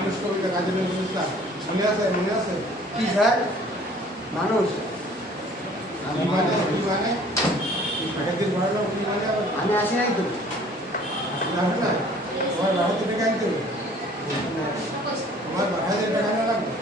মানুষ কবিতা কাজী নজরুল ইসলাম মনে আছে কি স্যার মানুষ আমি মানে আগের দিন বড় মানে আমি আসি নাই তো আসলে না তোমার বাড়িতে টাকা আনতে হবে তোমার বাড়িতে টাকা না লাগবে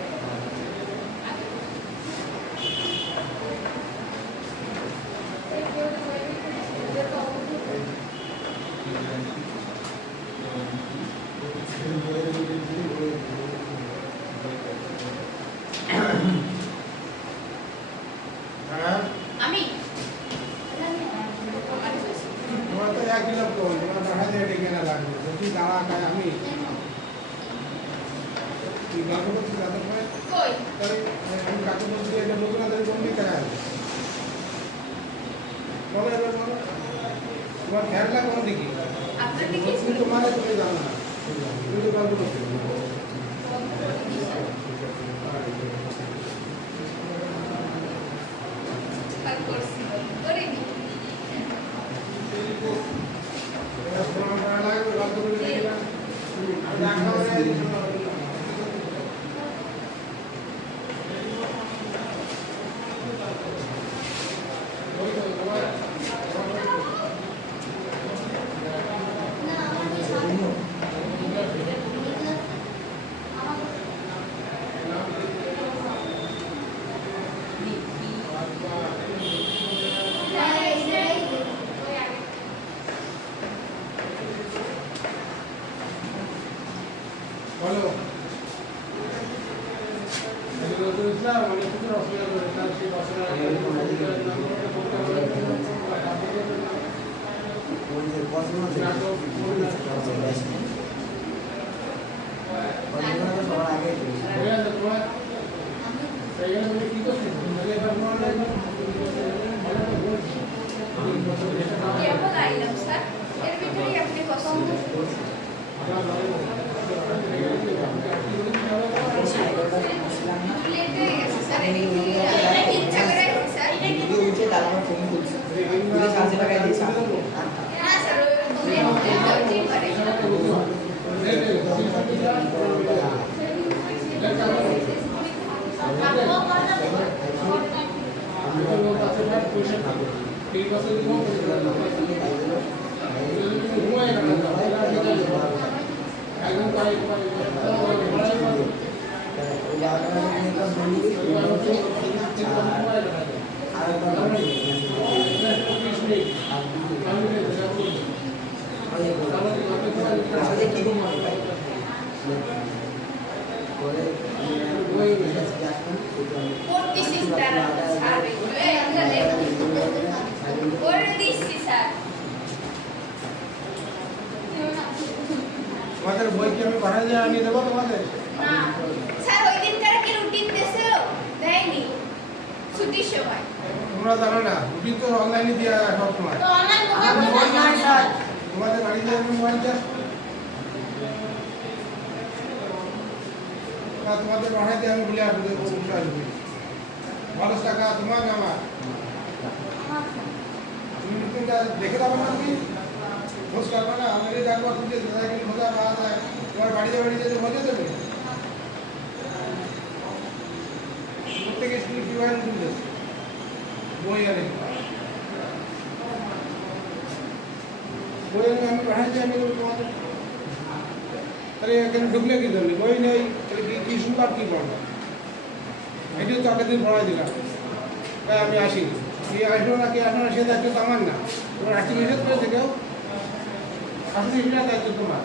আমি তোমার তো এক কিলো কম তোমার বাড়িতে টাকা না লাগবে যদি দাঁড়া খায় আমি কি গল্প করছি তাদের কই আমি কাকে বলছি এটা নতুন আদের কমই টাকা আছে বলো এবার বলো তোমার খেয়ালটা কোন দিকে আপনার দিকে তুমি তোমার তুমি জানো না তুমি তো গল্প করছো কাল করছি করিনি বলো নজরুল ইসলাম অনেক কিছু রচনা করে তার সেই রচনা কি করছিস কেমন আইলাম স্যার এর ভিতরেই আপনি পছন্দ লেট হয়ে গেছে স্যার এটা কি ইচ্ছা করে রাখছি স্যার না স্যার ওই করে করতেছি স্যার স্যার এই আমরা করে দিচ্ছি স্যার তোমাদের বই কি আমি বাড়াই দিয়ে আনিয়ে দেবো তোমাদের না স্যার ওই দিন কারা কি রুটিন দিয়েছিল দেয়নি ছুটির সময় তোমরা জানো না রুটিন তো অনলাইনে দিয়ে সব সময় তো অনলাইন স্যার তোমাদের বাড়িতে আমি মোবাইল চার্জ তোমাদের বাড়াইতে আমি বলে আসবো আসবে 12 টাকা তোমার না আমার তুমি রুটিনটা দেখে দেবো না তুমি খোঁজ করবে না আমি দেখবো তুমি যে সাইকেল খোঁজা পাওয়া যায় তোমার বাড়িতে খোঁজে দেবে প্রত্যেক স্কুলে কীভাবে রুটিন দিয়েছে বই আনে বই আনে আমি বাড়াইতে আমি দেবো তোমাদের তাহলে এখানে ঢুকলে কি ধরবে বই নেই তাহলে কি শুনবার কি পড়বো এটিও তো আগের দিন পড়াই দিলাম তাই আমি আসি কে আসলো না কে আসলো না সে দায়িত্ব তো আমার না তোমার আসতে নিষেধ করেছে কেউ আসলে সেটা দায়িত্ব তোমার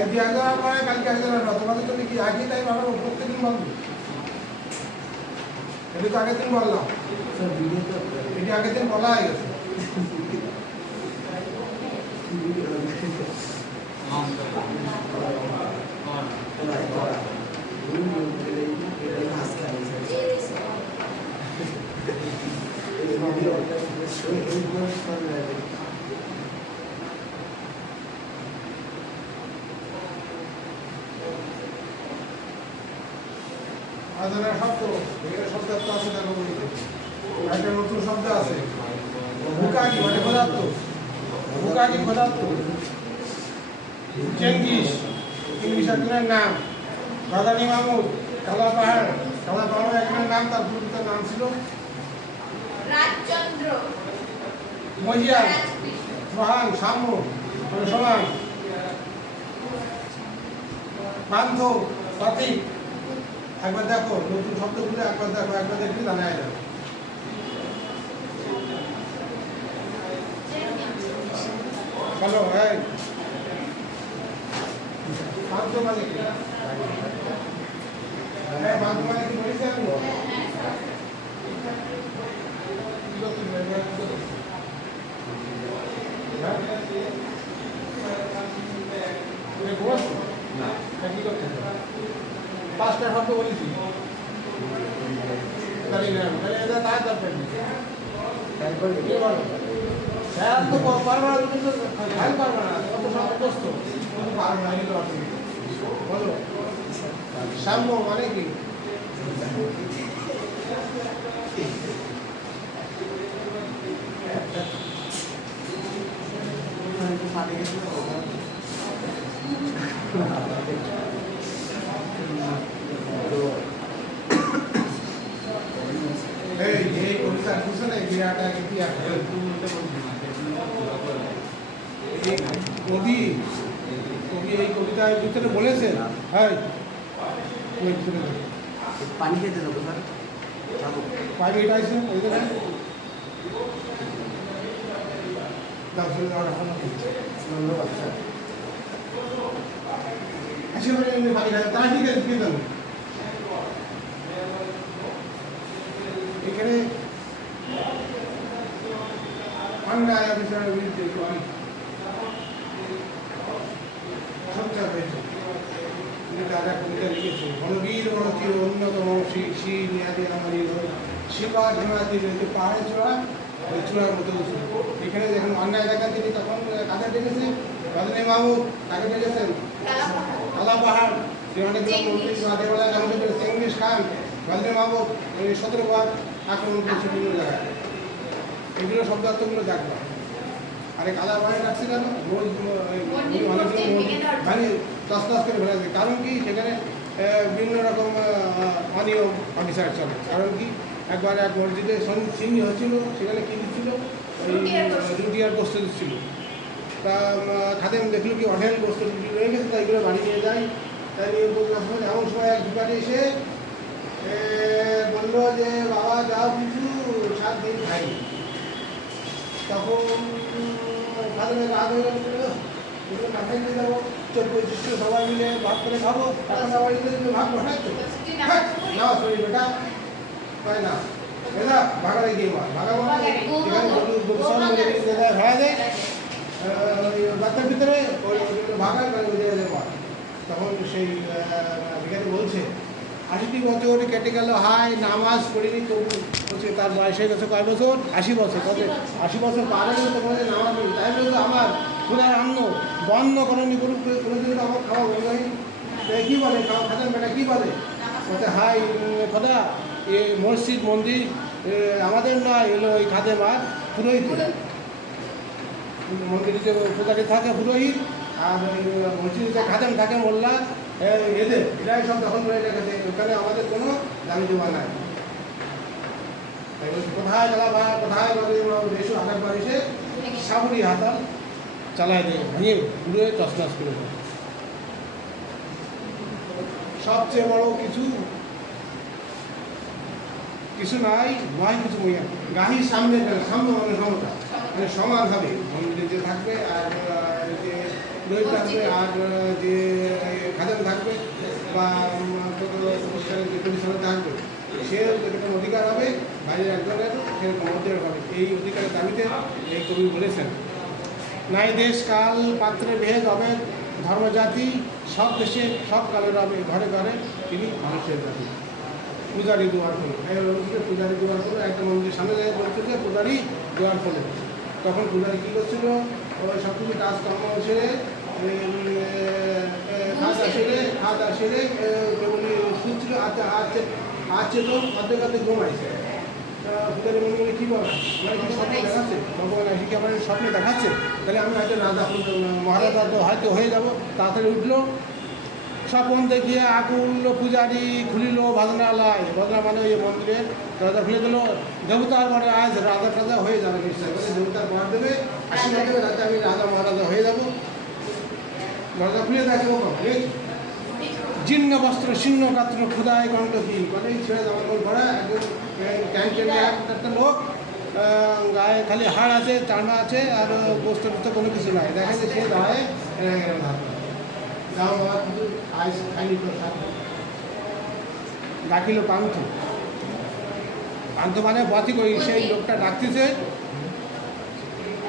আজ দিয়ে দেওয়ার পরে কালকে আসবে না তোমাদের তো কি আগে তাই আমার প্রত্যেকদিন বন্ধ এটা তো আগের দিন বললাম এটি আগের দিন বলা হয়ে গেছে আজানের শব্দ, এখানে শব্দ তো আছে দেখো বইতে। একটা নতুন শব্দ আছে, বুকাকি মানে পদার্থ, বুকাকি পদার্থ। চেঙ্গিস ইংলিশ একজনের নাম, বাদানি মামুদ, কালা পাহাড় একজনের নাম, তার পূর্বিত নাম ছিল রাজচন্দ্র, মজিয়া, রাজকৃষ্ণ, সোহান, সাম্য মানে সমান, পান্থ, পাতিক। একবার দেখো নতুন শব্দগুলো, একবার দেখো, একবার দেখলে জানা যাবে। বলো এই পান্থ মানে কি? হ্যাঁ, পান্থ মানে কি বলেছি আমি? কি করতে হবে? না, কি করতে হবে? পাঁচটা শব্দ বলেছি, তাহলে এটা তার দরকার নেই। কি বলো? হ্যাঁ, তো পারবে না, তুমি তো খাই পারবে না, কত শব্দ দোস্ত, তুমি পারবে না, এগুলো অসুবিধা। বলো সাম্য মানে কি? এই কবিতা বুঝছো না, বিরাট এক ইতিহাস। এই কবি এই কবিতার ভিতরে বলেছেন, হ্যাঁ পানি খেতে দেবো স্যার, পাইপ এটা আছে ওই জায়গায় দাও, চলে যাওয়ার এখন ধন্যবাদ স্যার। আসলে পানি খায় তা ঠিক আছে, দিয়ে দেবো। এখানে অন্যায় বিচারের বিরুদ্ধে আমি সোচ্চার হয়েছে। তিনি দাদা কবিতা লিখেছে, বনবীর বনচির অন্যতম শ্রী নিয়াদি আমারই শিবা ঝিমাতি রয়েছে পাহাড়ে চূড়া, ওই চূড়ার মতো উঁচু। এখানে যখন অন্যায় দেখা তিনি তখন কাকে ডেকেছে? বাদনী মাহমুদ, তাকে ডেকেছেন কালা পাহাড়, সে অনেকগুলো মন্ত্রী রাতেবেলায় নাম ডেকে চেঙ্গিস খান, বাদনী মাহমুদ 17 বার আক্রমণ করেছে বিভিন্ন জায়গায়। এগুলো শব্দার্থগুলো দেখবা। আরে কালা পাহাড়ে রাখছে কেন? রোজ অনেকগুলো ভাঙে দশ করে ফেলা যায়। কারণ কি? সেখানে বিভিন্ন রকম অনিয়ম অফিসার চলে। কারণ কি? একবার এক মসজিদে সিন্নি হচ্ছিল, সেখানে কী দিচ্ছিল? রুটি আর গোস্ত দিচ্ছিল। তা খাদেম দেখলো কি অঢেল গোস্ত রুটি রয়ে গেছে, তাই এগুলো বাড়ি নিয়ে যায়। তাই নিয়ে বললাম, এমন সময় এক দোকানে এসে বললো যে বাবা যাও কিছু 7 দিন খাইনি। তখন খাদেমের রাগ হয়ে গেল, কাঠাই নিয়ে যাবো, 24 সবাই মিলে ভাগ করে খাবো, টাকা সবাই মিলে ভাগ বসাচ্ছ না শরীর বেটা তাই না, বেটা ভাগারে গিয়ে মার ভাগাবো ভাড়া দেয় বাচ্চার ভিতরে ভাগায় ওই জায়গায় মার। তখন সেই বিজ্ঞানী বলছে 80 বছর কেটে গেল, হাই নামাজ পড়িনি, তবু বলছে তার বয়স হয়ে গেছে কয় বছর? 80 বছর। কত 80 বছর পার হয়ে গেলে তোমাদের নামাজ পড়ি, তাই বলতো আমার খোদার অন্ন বন্য কোনোদিন গরু কোনোদিন তো আমার খাওয়া বলবে কী বলে খাওয়া খাতেন বেটা কী বলে? বলছে হাই খোদা এ মসজিদ মন্দির আমাদের নয়, এলো ওই খাদেম আর পুরোহিত। মন্দিরে যে পূজারি থাকে পুরোহিত, আর ওই মসজিদে খাদেম থাকে মোল্লা, এদের এরাই সব দখল করে রেখেছে, ওখানে আমাদের কোনো দামি জমা নাই। তাই বলছি কোথায় চালাবা, কোথায় এসো আগারবার এসে সাবুরি হাতাল চালায় দিয়ে ভেঙে পুরো তছনছ করে দেয়। সবচেয়ে বড় কিছু নাই, নয় কিছু মইয়া গাহি সামনে সামনে মানে সমতা, মানে সমান হবে। মন্দিরে যে থাকবে আর যে পুরোহিত থাকবে আর যে খাদেম থাকবে বা প্রতিষ্ঠানের যে পরিচালনা থাকবে, সে যেরকম অধিকার হবে বাইরের একজনের সেরকম অধিকার হবে। এই অধিকারের দাবিতে এই কবি বলেছেন, নাই দেশ কাল পাত্রে ভেদ হবে, ধর্মজাতি সব দেশে সব কালে রবে, ঘরে ঘরে তিনি মানুষের জাতি। পূজারি দুয়ার খোলে, পূজারি দুয়ার খোলে, একটা মন্দিরের সামনে যায় বলছিল যে পূজারি দুয়ার খোলে। তখন পূজারি কী করছিল? ওই সব কিছু কাজকর্ম সেরে খাওয়া সেরে কেবলি শুনছিল, আচ্ছা আছে তো অর্ধেক অর্ধেক ঘুমাইছে পূজারি মনে মনে কী বলে মানে কি স্বপ্ন দেখাচ্ছে ভগবান আসি কি আমার স্বপ্নে দেখাচ্ছে তাহলে আমি হয়তো রাজা মহারাজা তো হয়তো হয়ে যাব তাড়াতাড়ি উঠলো স্বপন দেখিয়ে আঁকু উঠলো পূজারি খুলিল ভজনালয় ভজনা মানে ওই মন্দিরের দরজা খুলে দিল দেবতার ঘরে আজ রাজা টাজা হয়ে যাবে নিশ্চয় বলে দেবতার ঘর দেবে আশীর্বাদ দেবে রাতে আমি রাজা মহারাজা হয়ে যাবো দরজা খুলে দেখে ওরকম জীর্ণ বস্ত্র শীর্ণ গাত্র ক্ষুদায় গণ্ডহীন মানে ছেড়ে জামা কাপড় পরা একদম ক্যান্টেনে একটা লোক গায়ে খালি হাড় আছে চামড়া আছে আর বস্ত্র টস্ত্র কোনো কিছু নাই দেখা যায় সে দাঁড়ায় যাও বাবা কিন্তু আইস খাইনি তো ডাকিল পান্থ পান্থ মানে বাতি করি সেই লোকটা ডাকতেছে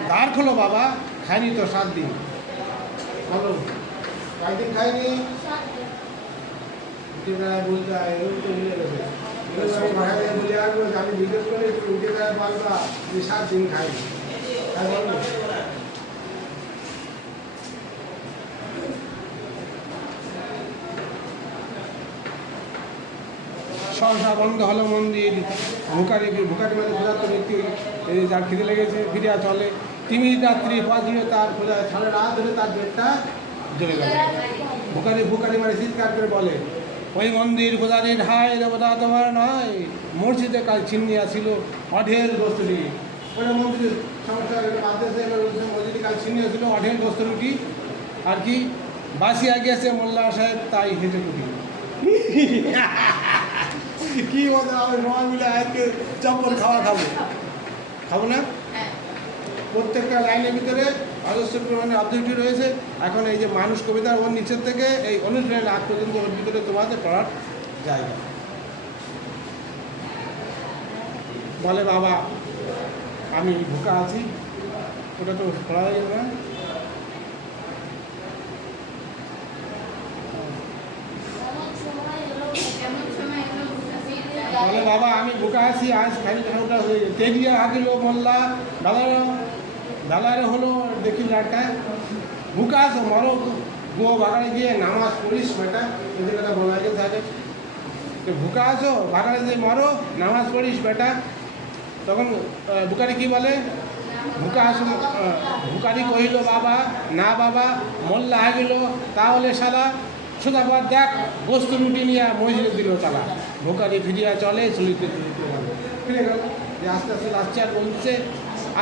দ্বার খোলো বাবা খাইনি তো 7 দিন বলো কয়েকদিন খাইনি বলতে এরকম তো ভুলে গেছে আমি ভাড়া বলে আসবো আমি জিজ্ঞেস করে উঠে যায় বলবা যে 7 দিন খাই তাই বলবো সহসা বন্ধ হলো মন্দির ভুকারি ভুকারি মানে ক্ষুধার্ত ব্যক্তি যার খিদে লেগেছে ফিরিয়া চলে তিমির রাত্রি পাঁচিয়ে তার খোঁজা সারা রাত ধরে তার পেটটা জ্বলে গেল ভুকারি মানে চিৎকার করে বলে ওই মন্দির পূজারীর হায় দেবতা তোমার নয় মসজিদে কাল ছিন্নিয়া ছিল অঢেল গোস্তরুটি ওটা মন্দিরের সমস্যা বাদে মসজিদে কাল ছিন্নিয়া ছিল অঢেল গোস্তরুটি আর কি বাসিয়া গেছে মোল্লা সাহেব তাই হেঁটে কুটি কি মজা হবে নয় মিলে আজকে চপ্পল খাবো না প্রত্যেকটা লাইনের ভিতরে অজস্র পরিমাণে অবজেক্টিভ রয়েছে এখন এই যে মানুষ কবিতার ওর নিচের থেকে এই অনুশীলনের আগ পর্যন্ত ওর ভিতরে তোমাদের পড়ার জায়গা বলে বাবা আমি ভুকা আছি ওটা তো পড়া হয়ে যাবে না বলে বাবা আমি ভুকা আছি আজ খালি খাওয়াটা হয়ে তেলিয়া হাগিল মোল্লা ডালারে হলো দেখি লাটকা ভুকা আছো মরো গো বাগানে গিয়ে নামাজ পড়িস বেটা যদি কথা বলা যায় থাকে ভুকা আছো বাগানে গিয়ে মরো নামাজ পড়িস বেটা তখন ভুকারি কি বলে ভুকা আসো ভুকারি কহিল বাবা না বাবা মোল্লা হাগিল তাহলে শালা সোজাবার দেখ বস্তু রুটি নিয়ে মসজিদে দিল তালা ভোকারি ফিরিয়া চলে চলিতে ফিরে গেল যে আস্তে আস্তে লাচ্চার বলছে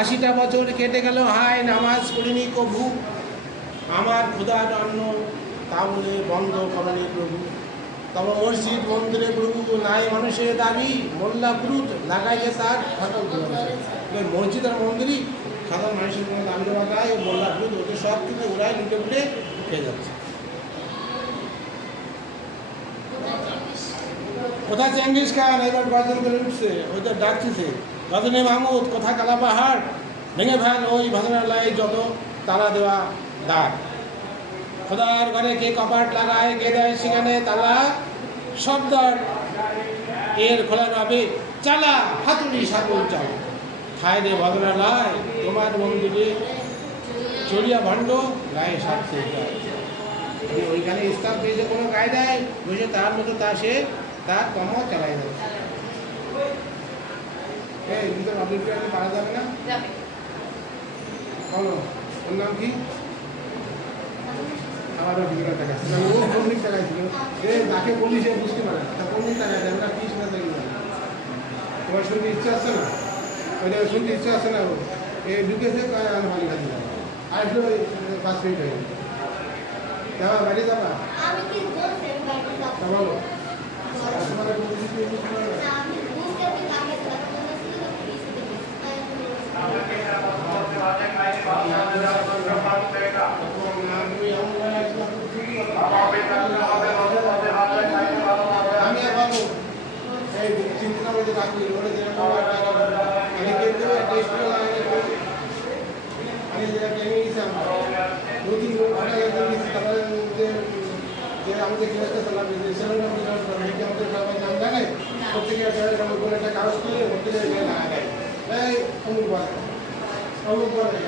80টা বছর কেটে গেল হায় নামাজ পড়িনি কভু আমার ক্ষুধার অন্ন তাহলে বন্ধ করণে প্রভু তবে মসজিদ মন্দিরে প্রভু নাই মানুষের দাবি মোল্লা ক্রুদ লাগাইয়ে তার ফাটল মসজিদ আর মন্দিরই সাধারণ মানুষের কোনো দাবি দেওয়া নাই মোল্লা ক্রুদ ওদের সব কিছু ওরাই লুটে ফুটে খেয়ে যাচ্ছে কোথায় চেঙ্গিস খান এবার গর্জন করে উঠছে ওই তো ডাকছে গজনে মাহমুদ কোথা কালা পাহাড় ভেঙে ফেল ওই ভজনালয়ে যত তালা দেওয়া দ্বার খোদার ঘরে কে কপাট লাগায় কে দেয় সেখানে তালা শব্দার এর খোলা রবে চালা হাতুড়ি সাগর চাল খায় রে ভজনালয় তোমার মন্দিরে চড়িয়া ভণ্ড গায়ে সারতে যায় ওইখানে স্থান পেয়েছে কোনো গায়ে দেয় বসে তার মতো তা সে তার কর্ম চালাই যাচ্ছে এই ভিতর অভিপ্রায় পাওয়া যাবে না বলো ওর নাম কি আমারও ভিতরে টাকা ও পণ্ডিত টাকা ছিল যে যাকে বলি সে বুঝতে পারে না তা পণ্ডিত টাকা দেয় আমরা কি শোনা থাকি না তোমার শুনতে ইচ্ছা আসছে না ওইটা শুনতে ইচ্ছা আসছে না এই ঢুকেছে ভালো খাচ্ছি আর একটু 5 মিনিট হয়ে যাবা বাড়ি যাবা বলো এই চিন্তা করতে থাকি ওরে যে আমি যেটা ট্রেনিং নিয়েছিলাম দুদিন যে আমাদের ক্লাসটা চালাবে যে সেভেন আমাদের সবাই নাম জানায় প্রত্যেকের কোনো একটা কাগজ করে প্রত্যেকের লাগা দেয় এই অমুক বলে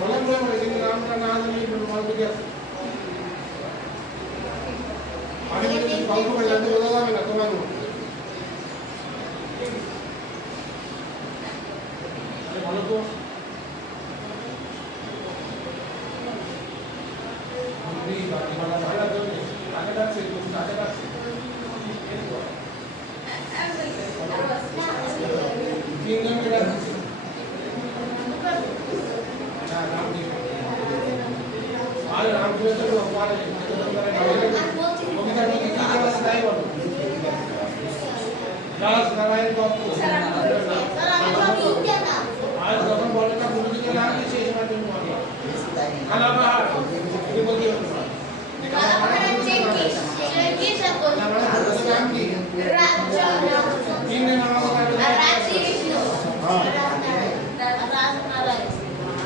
বলেন বলে কিন্তু নামটা না জানি আমি গল্প করে জানতে বোঝা যাবে না তোমার তো आज যখন বলে না কোনো দিকে নাম দিয়েছে এই সময় তুমি বলো খালাবাহার তুমি বলতে হবে নাম কি তিনটে নাম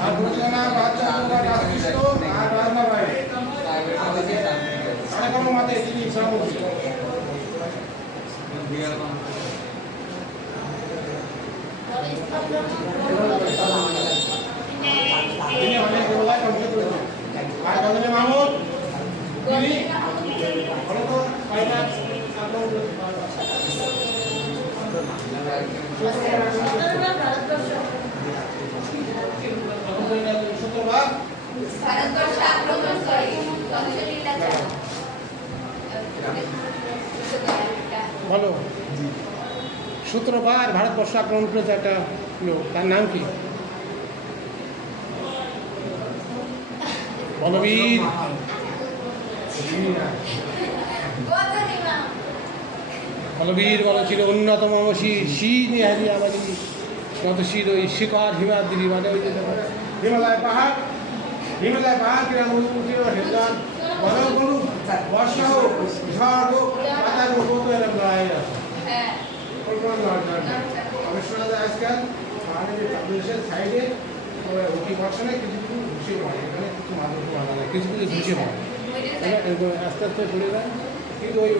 আর দুটো নাম বাচ্চা রাজকৃষ্ণ আর রাজনাবাই আরে কোনো মাতে তিনি ইসলাম বলছিল ini hanya mulai komputer ada katanya Mahmud ini kalau tuh kayak atau Bharatvarsha আক্রমণ করে কংসলীলা চালায় বলো সূত্রবার ভারতবর্ষ আক্রমণ করেছে একটা লোক তার নাম কি বলবীর বলবীর বলেছিল অন্যতম শির আমাদের কত শির ওই শিখর হিমাদ্রি মানে ওই যে হিমালয় পাহাড় কিরম উঠে হেদান বড় বড় বর্ষা হোক ঝড় হোক পাতার উপর এরকম লড়াই আছে অবশ্যই আজকাল আমাদের বাংলাদেশের সাইডে উঠি বর্ষণে কিছু কিছু ঘুষে পড়ে এখানে কিছু মাদক মারা যায় কিছু কিছু ঘুষে পড়ে আস্তে আস্তে পড়ে যায় কিন্তু ওই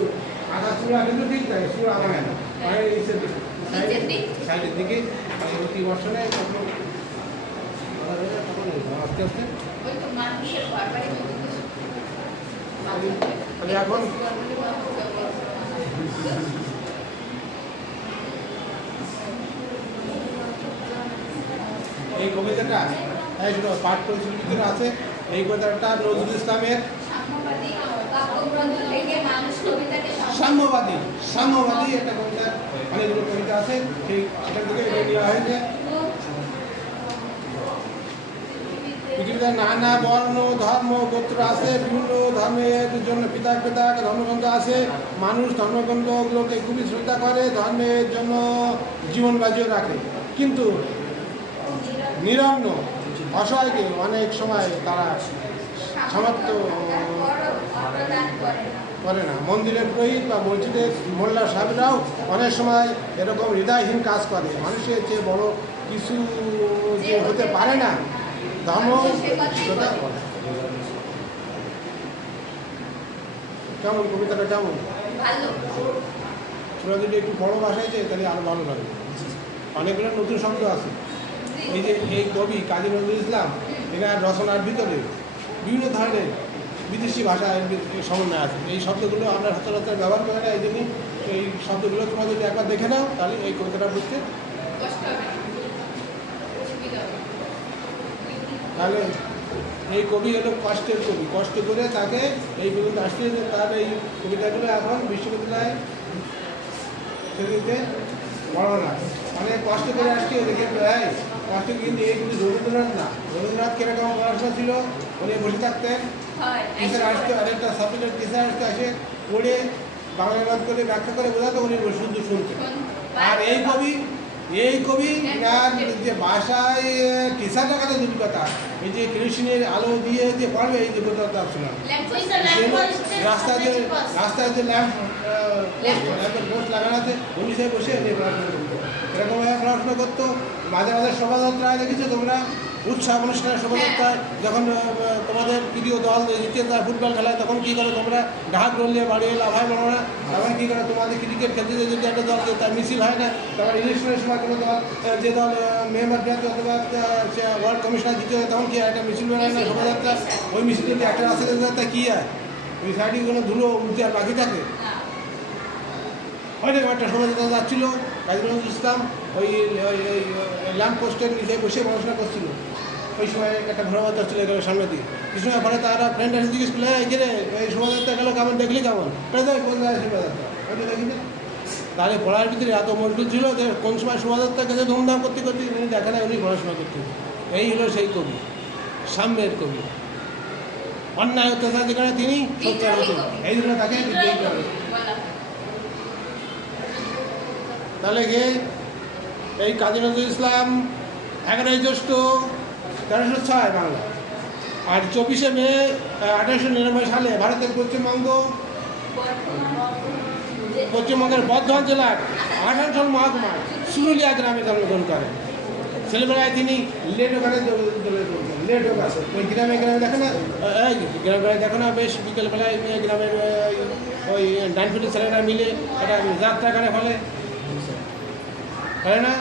আধা চূড়া কিন্তু ঠিক থাকে চূড়া ভাঙে না মানে সাইডের দিকে অতি বর্ষণে তখন আস্তে আস্তে এখন এই কবিতাটা পাঠ করেছিল ভিতরে আছে এই কবিতাটা নজরুল ইসলামের সাম্যবাদী একটা কবিতা অনেকগুলো কবিতা আছে সেই সেখান থেকে নেওয়া হয়েছে পৃথিবীতে নানা বর্ণ ধর্ম গোত্র আছে বিভিন্ন ধর্মের জন্য পিতাক ধর্মগ্রন্থ আছে মানুষ ধর্মগ্রন্থগুলোকে খুবই শ্রদ্ধা করে ধর্মের জন্য জীবন বাজিয়ে রাখে কিন্তু নিরন্ন অসহায়কে অনেক সময় তারা সামর্থ্য করে না মন্দিরের পুরোহিত বা মসজিদের মোল্লা সাহেবরাও অনেক সময় এরকম হৃদয়হীন কাজ করে মানুষের যে বড় কিছু যে হতে পারে না ধর্ম কেমন কবিতাটা কেমন তোরা যদি একটু বড় ভাষায় যায় তাহলে আরো ভালো লাগে অনেকগুলো নতুন শব্দ আছে এই যে এই কবি কাজী নজরুল ইসলাম এনার রচনার ভিতরে বিভিন্ন ধরনের বিদেশি ভাষায় সমন্বয় আছে এই শব্দগুলো আমরা সচরাচর ব্যবহার করি না এই জন্যই এই শব্দগুলো তোমরা যদি একবার দেখে নাও তাহলে এই কবিতাটা বুঝতে তাহলে এই কবি হলো কষ্টের কবি কষ্ট করে তাকে এই পর্যন্ত আসছে যে তার এই কবিতাগুলো এখন বিশ্ববিদ্যালয় বড় না অনেক কষ্ট করে আসছে দেখে কষ্ট কিন্তু এই কিন্তু রবীন্দ্রনাথ না রবীন্দ্রনাথ কিরকম পড়াশোনা ছিল উনি বসে থাকতেন টিচার আসতো আরেকটা সাবজেক্টের টিচার আসতে আসে পড়ে বাংলা অনুবাদ করে ব্যাখ্যা করে বোঝাতো উনি শুধু শুনতেন আর এই কবি আর যে ভাষায় টিচারটা কাছে দুটি কথা এই যে কেরোসিনের আলো দিয়ে যে পড়বে এই যে কথা শোনা রাস্তায় যে ল্যাম্পের পোস্ট লাগানো আছে উনি সে বসে এরকমভাবে পড়াশোনা করতো মাঝে মাঝে শোভাযাত্রায় দেখেছো তোমরা উৎসব অনুষ্ঠানের শোভাযাত্রায় যখন তোমাদের প্রিয় দল জিতে তার ফুটবল খেলায় তখন কী করে তোমরা ঢাক রলিয়ে বাড়িয়ে লাভায় বলো না তখন কী করে তোমাদের ক্রিকেট খেলতে যদি একটা দল তার মিছিল হয় না তখন ইলেকশনের সময় কোনো দল যে দল মেম্বার প্রার্থী অথবা ওয়ার্ড কমিশনার জিতে তখন কি একটা মিছিল বেরোয় না শোভাযাত্রা ওই মিছিল যদি একটা রাস্তায় তা কী হয় ওই সাইডে কোনো ধুলো উঠতে আর বাকি থাকে হয়তো একটা সময় যাচ্ছিল কাজী নজরুল ইসলাম ওই ল্যাম্প পোস্টের নিচে বসে পড়াশোনা করছিল। ওই সময় একটা ঘোরাবার্তা ছিল এখানে সামনে দিয়ে কিছু সময় পরে তারা ফ্রেন্ড এসে জিজ্ঞেস করলে এই গেলে এই শোভাযাত্রা গেল কেমন দেখলি কেমন কোন জায়গায় শোভাযাত্রা ওইটা দেখি না। তাহলে পড়ার ভিতরে এত মজবুত ছিল যে কোন সময় শোভাযাত্রা গেছে ধুমধাম করতে করতে উনি দেখা নেয় উনি পড়াশোনা করতেন। এই হলো সেই কবি, সাম্যের কবি। অন্যায় অত্যাচার যেখানে তিনি সোচ্চার হতেন, এই জন্য তাকে বিদ্রোহী করেন। তাহলে গিয়ে এই কাজী নজরুল ইসলাম 11ই জ্যৈষ্ঠ 1306 বাংলা, আর 24শে মে 1899 সালে ভারতের পশ্চিমবঙ্গের বর্ধমান জেলার আসানসোল মহকুমার সুরুলিয়া গ্রামে জন্মগ্রহণ করেন। ছেলেবেলায় তিনি লেডো গানে লেডো গাছ ওই গ্রামে দেখে না, গ্রামে দেখো না বেশ বিকেলবেলায় গ্রামের ওই ডানফিটের ছেলেরা মিলে একটা যাত্রা গানে ফেলে না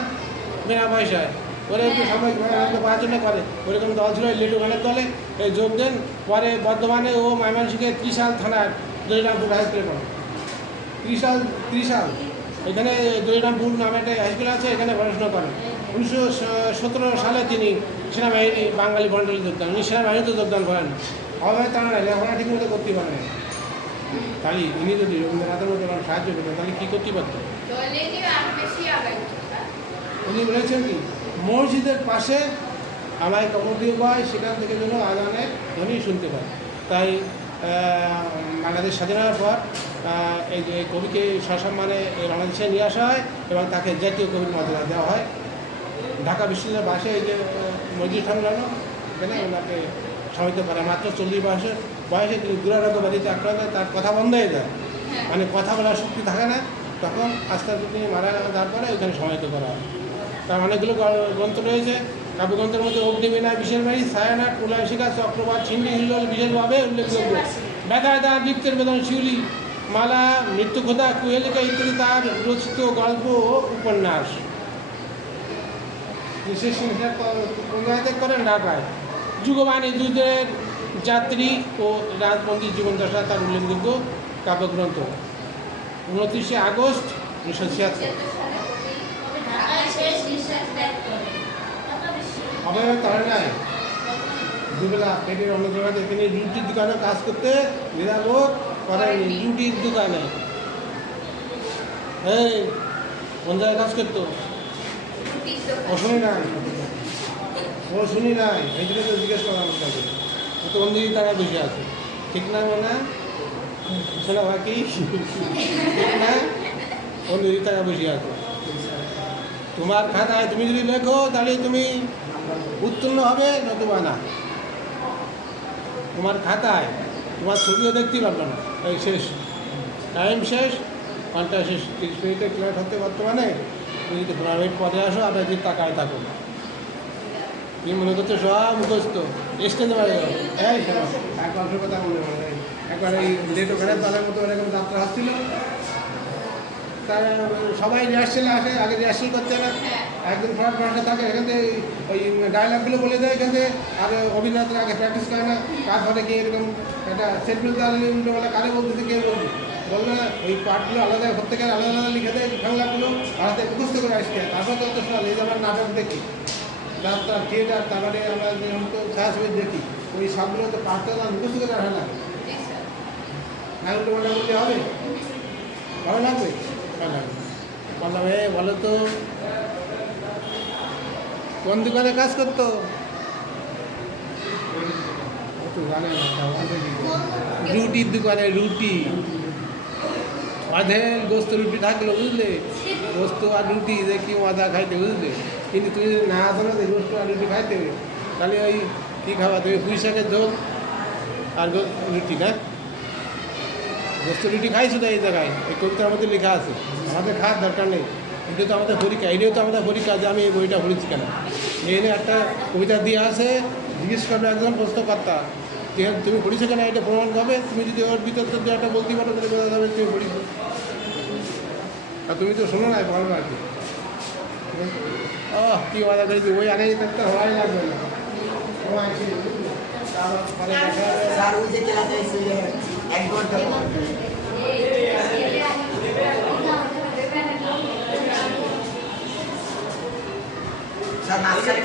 বিনা পয়সায়, ওরা একটু সাময়িক পড়াশোনা করে। ওরকম দল ছিল লেডু গানের দলে এই যোগ দেন। পরে বর্ধমানে ও ময়মনসিংহের ত্রিশাল থানার দলিরামপুর হাই স্কুলে পড়ে। ত্রিশাল এখানে দলিরামপুর নামে একটা হাই স্কুল আছে, এখানে পড়াশোনা করেন। 1917 সালে তিনি সেনাবাহিনী বাঙালি ভলেন্টিয়ারে যোগদান, উনি সেনাবাহিনীতে যোগদান করেন। হবে তারা লেখাপড়া ঠিক মতো করতে পারে না। তাহলে ইনি যদি রবীন্দ্রনাথের মতো সাহায্য করতেন তাহলে কী করতে পারতেন? উনি বলেছেন কি মসজিদের পাশে আমায় কবর দিয়ে পায়, সেখান থেকে যেন আজানে ধ্বনি শুনতে পায়। তাই বাংলাদেশ স্বাধীন হওয়ার পর এই যে কবিকে সসম্মানে বাংলাদেশে নিয়ে আসা হয় এবং তাকে জাতীয় কবির মর্যাদা দেওয়া হয়। ঢাকা বিশ্ববিদ্যালয়ের পাশে এই যে মসজিদ সংলগ্ন এখানে ওনাকে সমাহিত করা। মাত্র 40 বয়সে তিনি দুরারোগ্য বাড়িতে আক্রান্ত, তার কথা বন্ধ হয়ে যায়, মানে কথা বলার শক্তি থাকে না। তখন আস্তে আস্তে তিনি মারা যাওয়ার পরে ওইখানে সমাহিত করা হয়। তার অনেকগুলো গ্রন্থ রয়েছে। কাব্যগ্রন্থের মধ্যে অগ্নিবীণা, বিশেষ বাড়ি, ছায়ানাট, প্রলয়শিখা, চক্রবাদ, ছিন্নি, হিল্লোল বিশেষভাবে উল্লেখযোগ্য। ব্যথায় দান, লিপ্তের বেদন, শিউলি, মালা, মৃত্যুকথা, কুহেলিকা ইত্যাদি তার রচিত গল্প ও উপন্যাস। বিশেষ করেন ঢাকায় যুগবাণী, যুদ্ধের যাত্রী ও রাজবন্দী জীবনদশা তার উল্লেখযোগ্য কাব্যগ্রন্থ। 29শে আগস্ট 1976 অবয়ব তারা নাই দুবেলা পেটের অন্য জায়গাতে তিনি রুটির দোকানে কাজ করতে নিরাবোধ করেনি। রুটির দোকানে এই কোন জায়গায় কাজ করতো ও শুনি নাই এই জন্য তো জিজ্ঞেস করা আমার কাছে। ও তো অন্য টাকায় বসে আছে, ঠিক না? মানে শোনা বাকি ঠিক না, অন্য টাকা বসে আছে। তোমার খাতায় তুমি যদি লেখো তাহলে তুমি উত্তীর্ণ হবে, নতুবা না। তোমার খাতায় তোমার ছবিও দেখতে পারবে না। এই শেষ টাইম, শেষ ঘন্টা শেষ, 30 মিনিটের ক্লাস হতে বর্তমানে তুমি যদি প্রাইভেট পদে আসো আর একদিন টাকায় থাকো, তুমি মনে করছো সব মুখস্থ স্টেজে মারে যাও। এই এক মানুষের কথা মনে পড়ে একবার এই লেট ওখানে তাদের মতো এরকম যাত্রা হচ্ছিল। তারা সবাই রিহার্সেলে আসে, আগে রিহার্সেল করতে না, একদিন ফ্রাট ফ্রাটে থাকে, এখান থেকে ওই ডায়লগগুলো বলে দেয় এখান থেকে। আর অভিনেতারা আগে প্র্যাকটিস করে না, কার ঘরে গিয়ে এরকম একটা সেট মিলতে বলে কারে বলতেছে কে বলবে না, ওই পার্টগুলো আলাদা প্রত্যেকে আলাদা আলাদা লিখে দেয়, বাংলাগুলো আলাদা মুখস্থ করে আসছে। তারপর যত শোনা এই আমার নাটক দেখি, যাত্রা থিয়েটার, তারপরে আমরা যে ছায়াছবি দেখি, ওই সবগুলো তো পাঠটা মুখস্থ করে আসা লাগে না, উল্টো পাল্টা বলতে হবে, ভালো লাগবে? ভালো লাগবে। বললাম বলো তো কোন দোকানে কাজ করতো? রুটির দোকানে, রুটি অধেল গোস্ত রুটি থাকলো, বুঝলে? গোস্ত আর রুটি যে কি মজা খাইতে, বুঝলে? কিন্তু তুমি যদি না আসো না গোস্ত আর রুটি খাইতে তাহলে ওই কী খাবা তুমি? পুঁই শাকের ঝোল আর রুটি না, গোস্ত রুটি খাইছো তো এই জায়গায়, এই কবিতার মধ্যে লেখা আছে। আমাদের খাওয়ার দরকার নেই, এটা তো আমাদের পরীক্ষা, এটাও তো আমাদের পরীক্ষা যে আমি এই বইটা পড়েছি কেন। এনে একটা কবিতা দিয়ে আসে, জিজ্ঞেস করবে একজন প্রশ্নকর্তা তুমি পড়িছো কেন, এটা প্রমাণ হবে। তুমি যদি ওর ভিতর যদি একটা বলতে পারো তাহলে বোঝা যাবে তুমি পড়িছো, আর তুমি তো শোনো না বলবো আর কি। কী মজা করেছি, ওই আগে থাকতে হওয়াই লাগবে না। স্যার ওই যে ক্লাসে 1 ঘন্টা মাঝখানে